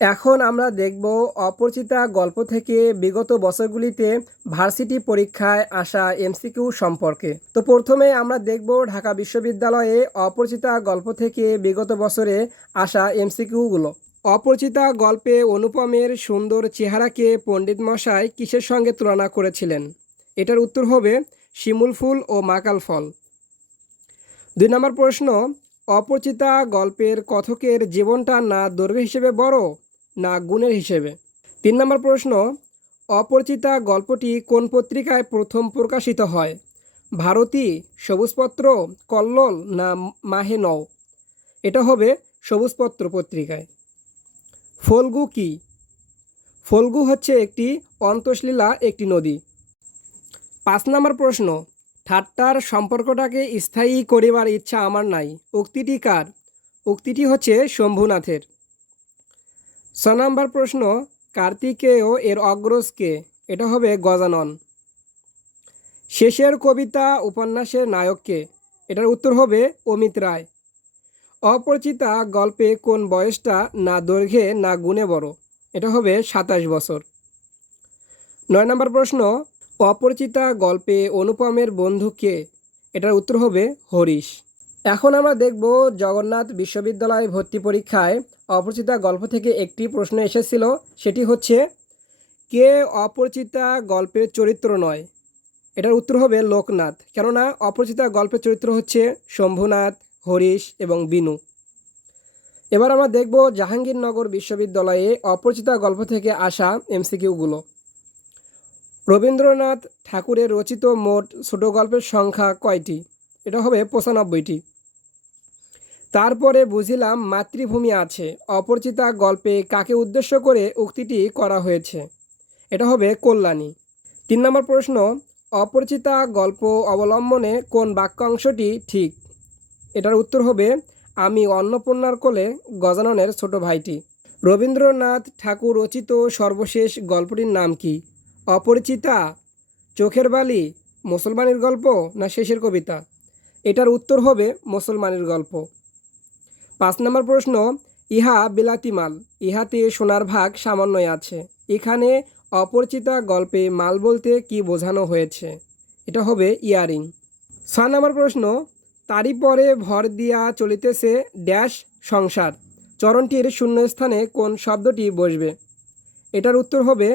এখন আমরা দেখব অপরিচিতা গল্প থেকে বিগত বছরগুলিতে ভার্সিটি পরীক্ষায় আসা এমসিকিউ সম্পর্কে। তো প্রথমে আমরা দেখব ঢাকা বিশ্ববিদ্যালয়ে অপরিচিতা গল্প থেকে বিগত বছরে আসা এমসিকিউগুলো। অপরিচিতা গল্পে অনুপমের সুন্দর চেহারাকে পণ্ডিত মশাই কিসের সঙ্গে তুলনা করেছিলেন? এটার উত্তর হবে শিমুল ফুল ও মাকাল ফল। 2 নম্বর প্রশ্ন, অপরিচিতা গল্পের কথকের জীবনটা না দৈর্ঘ্য হিসেবে বড় না গুণের হিসেবে? 3 নম্বর প্রশ্ন, অপরিচিতা গল্পটি কোন পত্রিকায় প্রথম প্রকাশিত হয়? ভারতী, সবুজপত্র, কল্লোল না মাহে নও? এটা হবে সবুজপত্র পত্রিকায়। ফল্গু কি? ফল্গু হচ্ছে একটি অন্তঃসলীলা একটি নদী। 5 নম্বর প্রশ্ন, ঠাট্টার সম্পর্কটাকে স্থায়ী করিবার ইচ্ছা আমার নাই, উক্তিটি কার? উক্তিটি হচ্ছে শম্ভুনাথের। 6 নম্বর প্রশ্ন, কার্তিকেয় এর অগ্রজ কে? এটা হবে গজানন। শেষের কবিতা উপন্যাসের নায়ক কে? এটার উত্তর হবে অমিত রায়। অপরিচিতা গল্পে কোন বয়সটা না দৈর্ঘ্যে না গুণে বড়? এটা হবে 27 বছর। 9 নম্বর প্রশ্ন, অপরিচিতা গল্পে অনুপমের বন্ধু কে? এটার উত্তর হবে হরিশ। এখন আমরা দেখব জগন্নাথ বিশ্ববিদ্যালয় ভর্তি পরীক্ষায় অপরিচিতা গল্প থেকে একটি প্রশ্ন এসেছিল, সেটি হচ্ছে কে অপরিচিতা গল্পের চরিত্র নয়? এটার উত্তর হবে লোকনাথ, কেননা অপরিচিতা গল্পের চরিত্র হচ্ছে শম্ভুনাথ, হরিশ এবং বিনু। এবার আমরা দেখব জাহাঙ্গীরনগর বিশ্ববিদ্যালয়ে অপরিচিতা গল্প থেকে আসা এমসিকিউগুলো। রবীন্দ্রনাথ ঠাকুরের রচিত মোট ছোট গল্পের সংখ্যা কয়টি? এটা হবে 95টি। তারপরে বুঝিলাম মাতৃভূমি আছে অপরিচিতা গল্পে কাকে উদ্দেশ্য করে উক্তিটি করা হয়েছে? এটা হবে কল্যাণী। 3 নম্বর প্রশ্ন, অপরিচিতা গল্প অবলম্বনে কোন বাক্যাংশটি ঠিক? এটার উত্তর হবে আমি অন্নপূর্ণার কোলে গজাননের ছোট ভাইটি। রবীন্দ্রনাথ ঠাকুর রচিত সর্বশেষ গল্পটির নাম কি? অপরিচিতা, চোখের বালি, মুসলমানের গল্প না শেষের কবিতা? এটার উত্তর হবে মুসলমানের গল্প। 5 নম্বর প্রশ্ন, ইহা বিলাতি মাল, ইহাতে সোনার ভাগ সামান্যই আছে, এখানে অপরিচিতা গল্পে মাল বলতে কি বোঝানো হয়েছে? এটা হবে ইয়ারিং। 6 নম্বর প্রশ্ন, তারই পরে ভর দিয়া চলিতেছে ড্যাশ সংসার, চরণটির শূন্যস্থানে কোন শব্দটি বসবে? এটার উত্তর হবে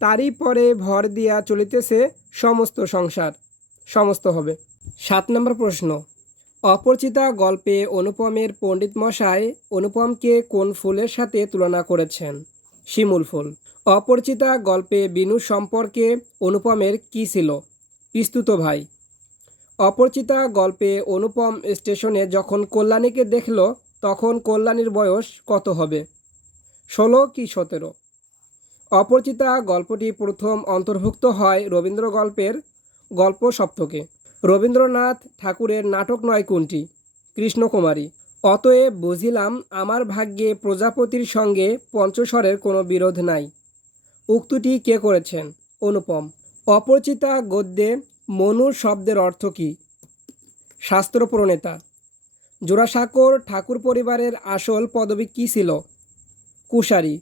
তারই পরে ভর দিয়া চলিতেছে সমস্ত সংসার, সমস্ত হবে। 7 নম্বর প্রশ্ন, অপরিচিতা গল্পে অনুপমের পণ্ডিত মশাই অনুপমকে কোন ফুলের সাথে তুলনা করেছেন? শিমুল ফুল। অপরিচিতা গল্পে বিনু সম্পর্কে অনুপমের কি ছিল? পিস্তুত ভাই। অপরিচিতা গল্পে অনুপম স্টেশনে যখন কল্যাণীকে দেখল তখন কল্যাণীর বয়স কত হবে? 16 কি 17? অপরিচিতা গল্পটি প্রথম অন্তর্ভুক্ত হয় রবীন্দ্র গল্পের গল্প সপ্তকে। রবীন্দ্রনাথ ঠাকুরের নাটক নয় কোনটি? কৃষ্ণকুমারী। অতএব বুঝিলাম আমার ভাগ্যে প্রজাপতির সঙ্গে পঞ্চস্বরের কোনো বিরোধ নাই, উক্তিটি কে করেছেন? অনুপম। অপরিচিতা গদ্যে মনুর শব্দের অর্থ কী? শাস্ত্র প্রণেতা। জোড়াসাঁকোর ঠাকুর পরিবারের আসল পদবী কী ছিল? কুশারী।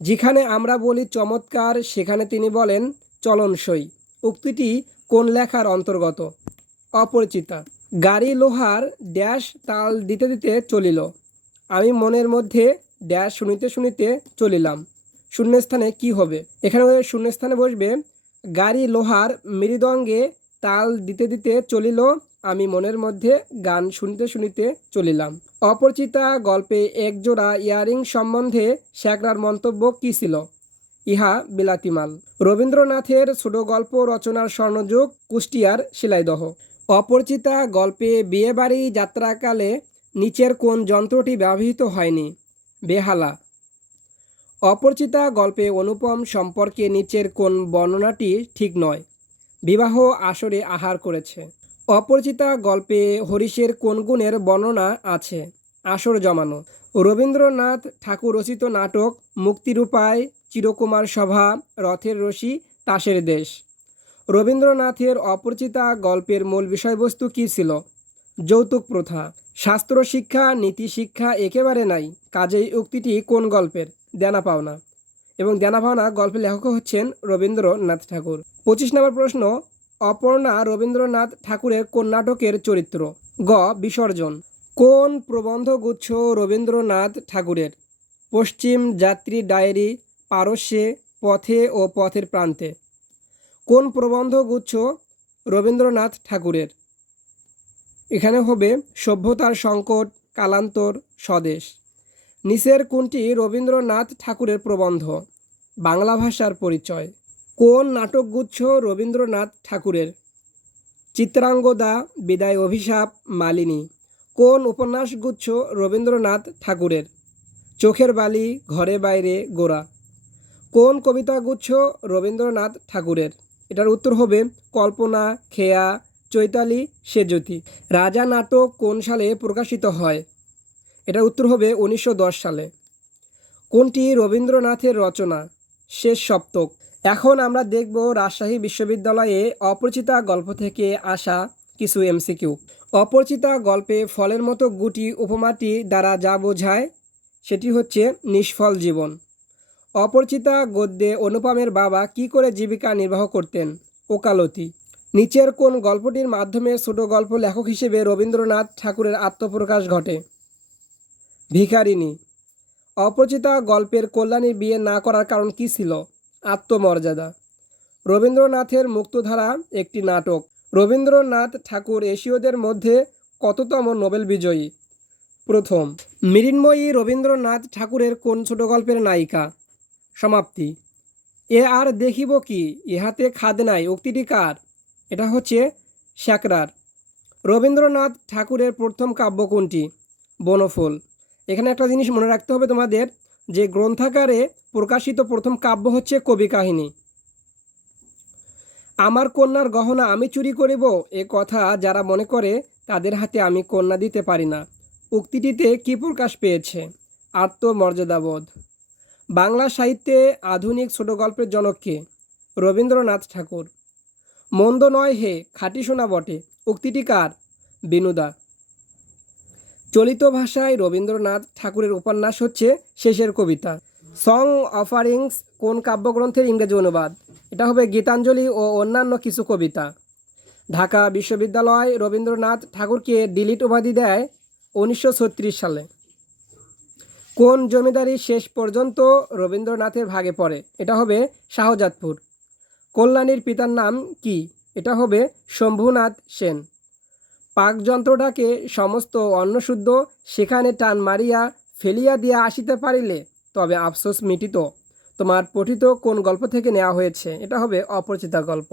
যেখানে আমরা বলি চমৎকার সেখানে তিনি বলেন চলনসই, উক্তিটি কোন লেখার অন্তর্গত? অপরিচিতা। গাড়ি লোহার ড্যাশ তাল দিতে দিতে চলিল, আমি মনের মধ্যে ড্যাশ শুনিতে শুনিতে চলিলাম, শূন্যস্থানে কি হবে? এখানে শূন্যস্থানে বসবে গাড়ি লোহার মৃদঙ্গে তাল দিতে দিতে চলিল, আমি মনের মধ্যে গান শুনিতে শুনিতে চলিলাম। অপরিচিতা গল্পে একজোড়া ইয়ারিং সম্বন্ধে শ্যাকরার মন্তব্য কী ছিল? ইহা বিলাতিমাল। রবীন্দ্রনাথের ছোট গল্প রচনার স্বর্ণযুগ কুষ্টিয়ার শিলাইদহ। অপরিচিতা গল্পে বিয়েবাড়ি যাত্রাকালে নিচের কোন যন্ত্রটি ব্যবহৃত হয়নি? বেহালা। অপরিচিতা গল্পে অনুপম সম্পর্কে নিচের কোন বর্ণনাটি ঠিক নয়? বিবাহ আসরে আহার করেছে। অপরিচিতা গল্পে হরিশের কোন গুণের বর্ণনা আছে? আসর জমানো। রবীন্দ্রনাথ ঠাকুর রচিত নাটক মুক্তিরূপায়, চিরকুমার সভা, রথের রশি, তাসের দেশ। রবীন্দ্রনাথের অপরিচিতা গল্পের মূল বিষয়বস্তু কী ছিল? যৌতুক প্রথা। শাস্ত্র শিক্ষা নীতি শিক্ষা একেবারে নাই, কাজেই উক্তিটি কোন গল্পের? দেনা পাওনা, এবং দেনা পাওনা গল্পের লেখক হচ্ছেন রবীন্দ্রনাথ ঠাকুর। 25 নম্বর প্রশ্ন, অপর্ণা রবীন্দ্রনাথ ঠাকুরের কোন নাটকের চরিত্র? গ. বিসর্জন। কোন প্রবন্ধগুচ্ছ রবীন্দ্রনাথ ঠাকুরের? পশ্চিম যাত্রী ডায়েরি, পারস্যে, পথে ও পথের প্রান্তে। কোন প্রবন্ধগুচ্ছ রবীন্দ্রনাথ ঠাকুরের? এখানে হবে সভ্যতার সংকট, কালান্তর, স্বদেশ। নিচের কোনটি রবীন্দ্রনাথ ঠাকুরের প্রবন্ধ? বাংলা ভাষার পরিচয়। কোন নাটকগুচ্ছ রবীন্দ্রনাথ ঠাকুরের? চিত্রাঙ্গদা, বিদায় অভিশাপ, মালিনী। কোন উপন্যাসগুচ্ছ রবীন্দ্রনাথ ঠাকুরের? চোখের বালি, ঘরে বাইরে, গোরা। কোন কবিতাগুচ্ছ রবীন্দ্রনাথ ঠাকুরের? এটার উত্তর হবে কল্পনা, খেয়া, চৈতালি, সেজ্যোতি। রাজা নাটক কোন সালে প্রকাশিত হয়? এটার উত্তর হবে 1910 সালে। কোনটি রবীন্দ্রনাথের রচনা? শেষ সপ্তক। এখন আমরা দেখব রাজশাহী বিশ্ববিদ্যালয়ে অপরিচিতা গল্প থেকে আসা কিছু এমসিকিউ। অপরিচিতা গল্পে ফলের মতো গুটি উপমাটি দ্বারা যা বোঝায় সেটি হচ্ছে নিষ্ফল জীবন। অপরিচিতা গদ্যে অনুপমের বাবা কি করে জীবিকা নির্বাহ করতেন? ওকালতি। নিচের কোন গল্পটির মাধ্যমে ছোট গল্প লেখক হিসেবে রবীন্দ্রনাথ ঠাকুরের আত্মপ্রকাশ ঘটে? ভিখারিণী। অপরিচিতা গল্পের কল্যাণীর বিয়ে না করার কারণ কি ছিল? আত্মমর্যাদা। রবীন্দ্রনাথের মুক্তধারা একটি নাটক। রবীন্দ্রনাথ ঠাকুর এশীয়দের মধ্যে কততম নোবেল বিজয়ী? প্রথম। মৃন্ময়ী রবীন্দ্রনাথ ঠাকুরের কোন ছোট গল্পের নায়িকা? সমাপ্তি। এ আর দেখিব কি, ইহাতে খাদ নাই উক্তিটি কার? এটা হচ্ছে শ্যাকরার। রবীন্দ্রনাথ ঠাকুরের প্রথম কাব্য কোনটি? বনফুল। এখানে একটা জিনিস মনে রাখতে হবে তোমাদের, যে গ্রন্থাকারে প্রকাশিত প্রথম কাব্য হচ্ছে কবি কাহিনী। আমার কন্যার গহনা আমি চুরি করিব, এ কথা যারা মনে করে তাদের হাতে আমি কন্যা দিতে পারি না, উক্তিটিতে কি প্রকাশ পেয়েছে? আত্মমর্যাদাবোধ। বাংলা সাহিত্যে আধুনিক ছোট গল্পের জনক কে? রবীন্দ্রনাথ ঠাকুর। মন্দ নয় হে, খাঁটি সোনা বটে, উক্তিটি কার? বিনুদা। চলিত ভাষায় রবীন্দ্রনাথ ঠাকুরের উপন্যাস হচ্ছে শেষের কবিতা। সং অফারিংস কোন কাব্যগ্রন্থের ইংরেজি অনুবাদ? এটা হবে গীতাঞ্জলি ও অন্যান্য কিছু কবিতা। ঢাকা বিশ্ববিদ্যালয় রবীন্দ্রনাথ ঠাকুরকে ডিলিট উপাধি দেয় 1936 সালে। কোন জমিদারি শেষ পর্যন্ত রবীন্দ্রনাথের ভাগে পড়ে? এটা হবে শাহজাদপুর। কল্যাণীর পিতার নাম কি? এটা হবে শম্ভুনাথ সেন। পাকযন্ত্রটাকে সমস্ত অন্নশুদ্ধ, সেখানে টান মারিয়া ফেলিয়া দিয়া আসিতে পারিলে তবে আফসোস মিটিত। তোমার পঠিত কোন গল্প থেকে নেওয়া হয়েছে? এটা হবে অপরিচিতা গল্প।